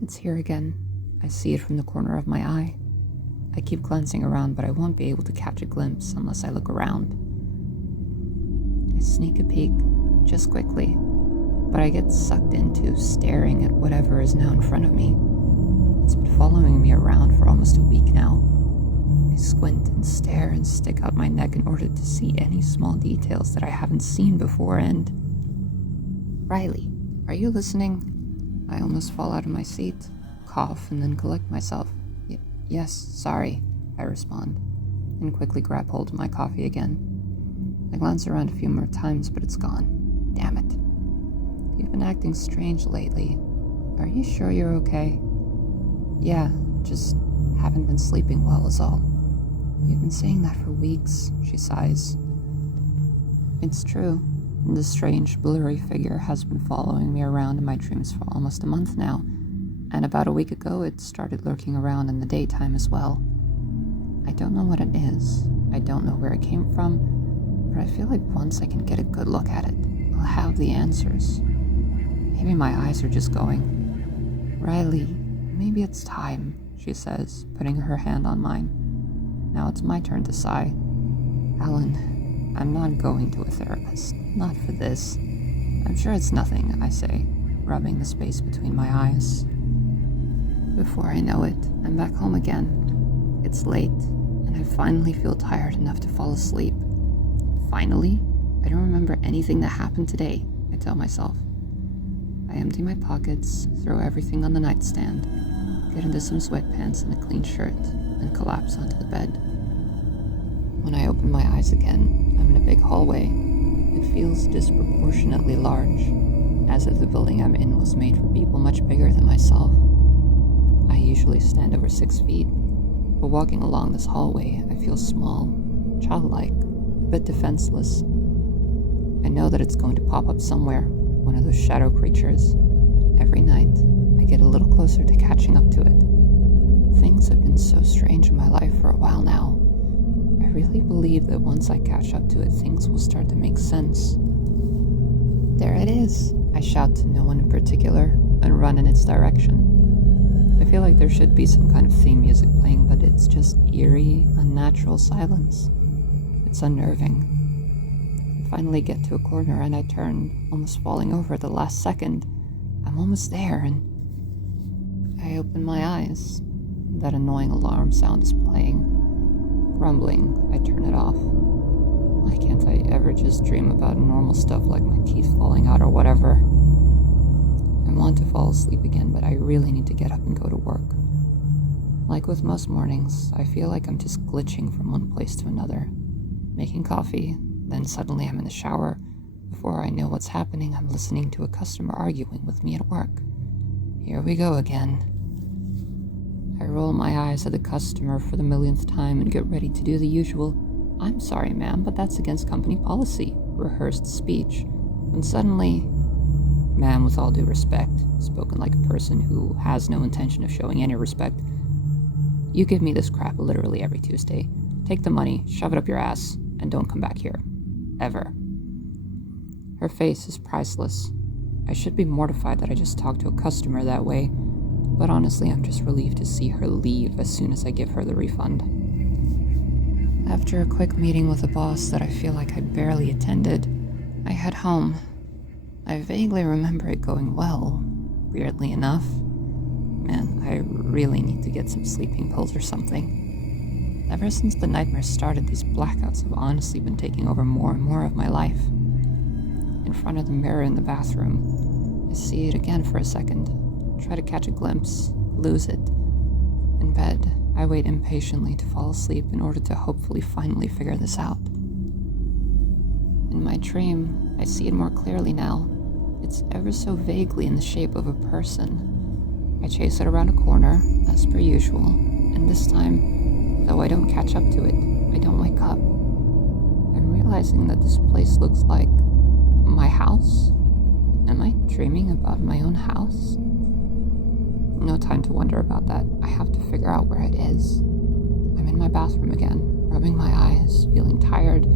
It's here again. I see it from the corner of my eye. I keep glancing around, but I won't be able to catch a glimpse unless I look around. I sneak a peek, just quickly, but I get sucked into staring at whatever is now in front of me. It's been following me around for almost a week now. I squint and stare and stick out my neck in order to see any small details that I haven't seen before, and... Riley, are you listening? I almost fall out of my seat, cough, and then collect myself. Yes, sorry, I respond, and quickly grab hold of my coffee again. I glance around a few more times, but it's gone. Damn it. You've been acting strange lately. Are you sure you're okay? Yeah, just haven't been sleeping well is all. You've been saying that for weeks, she sighs. It's true. The strange, blurry figure has been following me around in my dreams for almost a month now, and about a week ago it started lurking around in the daytime as well. I don't know what it is, I don't know where it came from, but I feel like once I can get a good look at it, I'll have the answers. Maybe my eyes are just going. Riley, maybe it's time, she says, putting her hand on mine. Now it's my turn to sigh. Alan, I'm not going to a therapist. Not for this. I'm sure it's nothing, I say, rubbing the space between my eyes. Before I know it, I'm back home again. It's late, and I finally feel tired enough to fall asleep. Finally? I don't remember anything that happened today, I tell myself. I empty my pockets, throw everything on the nightstand, get into some sweatpants and a clean shirt, and collapse onto the bed. When I open my eyes again, I'm in a big hallway. It feels disproportionately large, as if the building I'm in was made for people much bigger than myself. I usually stand over 6 feet, but walking along this hallway, I feel small, childlike, a bit defenseless. I know that it's going to pop up somewhere, one of those shadow creatures. Every night, I get a little closer to catching up to it. Things have been so strange in my life for a while now. I really believe that once I catch up to it, things will start to make sense. There it is, I shout to no one in particular, and run in its direction. I feel like there should be some kind of theme music playing, but it's just eerie, unnatural silence. It's unnerving. I finally get to a corner and I turn, almost falling over at the last second. I'm almost there, and I open my eyes. That annoying alarm sound is playing. Grumbling, I turn it off. Why can't I ever just dream about normal stuff like my teeth falling out or whatever? I want to fall asleep again, but I really need to get up and go to work. Like with most mornings, I feel like I'm just glitching from one place to another. Making coffee, then suddenly I'm in the shower. Before I know what's happening, I'm listening to a customer arguing with me at work. Here we go again. I roll my eyes at the customer for the millionth time and get ready to do the usual, "I'm sorry, ma'am, but that's against company policy," rehearsed speech, when suddenly, "Ma'am, with all due respect," spoken like a person who has no intention of showing any respect, "you give me this crap literally every Tuesday. Take the money, shove it up your ass, and don't come back here. Ever." Her face is priceless. I should be mortified that I just talked to a customer that way, but honestly, I'm just relieved to see her leave as soon as I give her the refund. After a quick meeting with a boss that I feel like I barely attended, I head home. I vaguely remember it going well, weirdly enough. Man, I really need to get some sleeping pills or something. Ever since the nightmares started, these blackouts have honestly been taking over more and more of my life. In front of the mirror in the bathroom, I see it again for a second. Try to catch a glimpse, lose it. In bed, I wait impatiently to fall asleep in order to hopefully finally figure this out. In my dream, I see it more clearly now. It's ever so vaguely in the shape of a person. I chase it around a corner, as per usual, and this time, though I don't catch up to it, I don't wake up. I'm realizing that this place looks like my house. Am I dreaming about my own house? No time to wonder about that. I have to figure out where it is. I'm in my bathroom again, rubbing my eyes, feeling tired.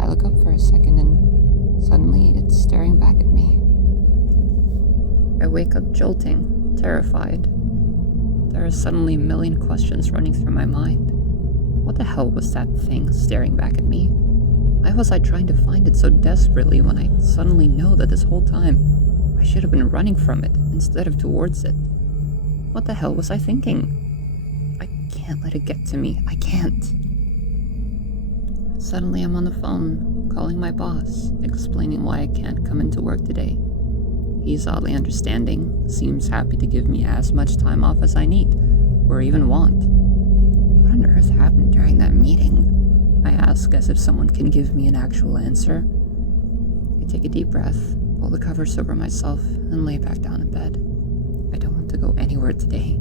I look up for a second and suddenly it's staring back at me. I wake up jolting, Terrified. There are suddenly a million questions running through my mind. What the hell was that thing staring back at me? Why was I trying to find it so desperately when I suddenly know that this whole time I should have been running from it instead of towards it? What the hell was I thinking? I can't let it get to me. I can't. Suddenly I'm on the phone, calling my boss, explaining why I can't come into work today. He's oddly understanding, seems happy to give me as much time off as I need, or even want. What on earth happened during that meeting? I ask as if someone can give me an actual answer. I take a deep breath, pull the covers over myself, and lay back down in bed. I don't want to go anywhere today.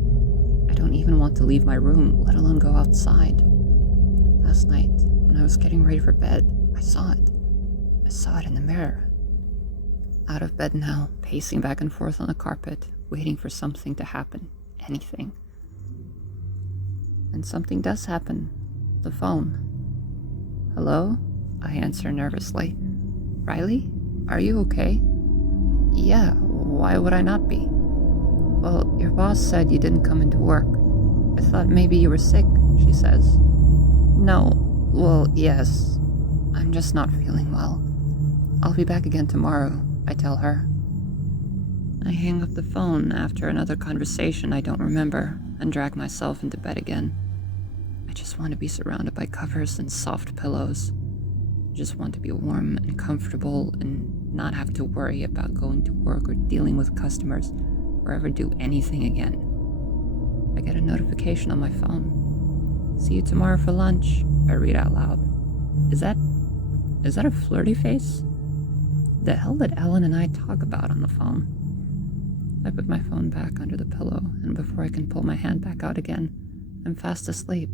I don't even want to leave my room, let alone go outside. Last night, when I was getting ready for bed, I saw it. I saw it in the mirror. Out of bed now, pacing back and forth on the carpet, waiting for something to happen. Anything. And something does happen. The phone. Hello? I answer nervously. Riley? Are you okay? Yeah, why would I not be? Well, your boss said you didn't come into work. I thought maybe you were sick, she says. No, well, yes. I'm just not feeling well. I'll be back again tomorrow, I tell her. I hang up the phone after another conversation I don't remember and drag myself into bed again. I just want to be surrounded by covers and soft pillows. I just want to be warm and comfortable and not have to worry about going to work or dealing with customers or ever do anything again. I get a notification on my phone. See you tomorrow for lunch, I read out loud. Is that a flirty face? The hell did Ellen and I talk about on the phone? I put my phone back under the pillow, and before I can pull my hand back out again, I'm fast asleep.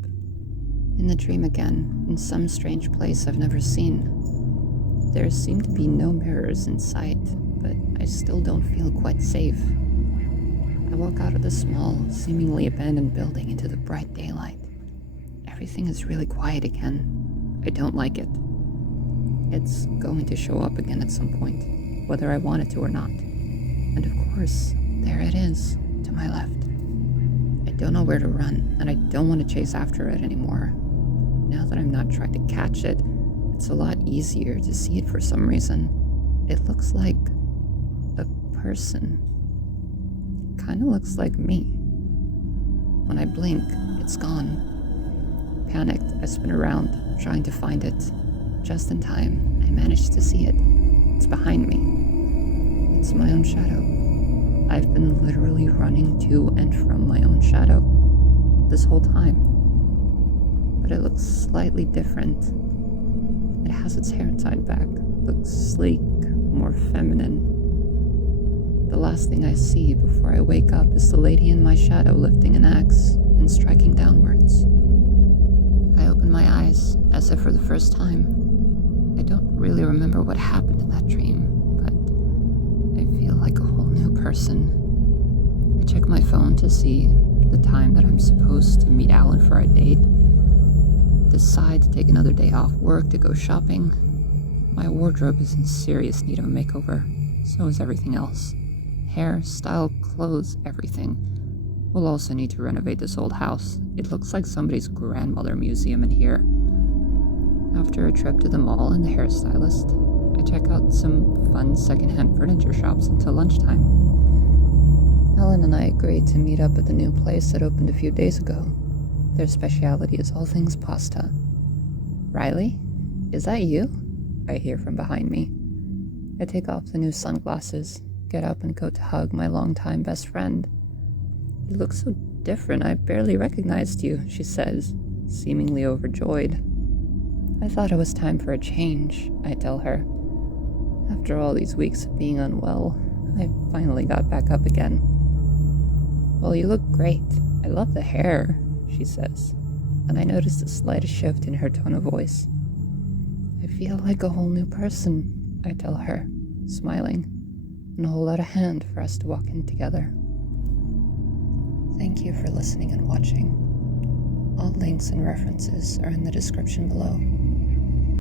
In the dream again, in some strange place I've never seen. There seem to be no mirrors in sight, but I still don't feel quite safe. I walk out of the small, seemingly abandoned building into the bright daylight. Everything is really quiet again. I don't like it. It's going to show up again at some point, whether I want it to or not. And of course, there it is, to my left. I don't know where to run, and I don't want to chase after it anymore. Now that I'm not trying to catch it, it's a lot easier to see it for some reason. It looks like a person. Kinda looks like me. When I blink, it's gone. Panicked, I spin around, trying to find it. Just in time, I manage to see it. It's behind me. It's my own shadow. I've been literally running to and from my own shadow this whole time. But it looks slightly different. It has its hair tied back, looks sleek, more feminine. The last thing I see before I wake up is the lady in my shadow lifting an axe and striking downwards. I open my eyes, as if for the first time. I don't really remember what happened in that dream, but I feel like a whole new person. I check my phone to see the time that I'm supposed to meet Alan for a date. Decide to take another day off work to go shopping. My wardrobe is in serious need of a makeover. So is everything else. Hair, style, clothes, everything. We'll also need to renovate this old house. It looks like somebody's grandmother museum in here. After a trip to the mall and the hairstylist, I check out some fun secondhand furniture shops until lunchtime. Ellen and I agreed to meet up at the new place that opened a few days ago. Their specialty is all things pasta. Riley? Is that you? I hear from behind me. I take off the new sunglasses, get up and go to hug my longtime best friend. You look so different, I barely recognized you, she says, seemingly overjoyed. I thought it was time for a change, I tell her. After all these weeks of being unwell, I finally got back up again. Well, you look great. I love the hair, she says, and I noticed a slight shift in her tone of voice. I feel like a whole new person, I tell her, smiling, and hold out a hand for us to walk in together. Thank you for listening and watching. All links and references are in the description below.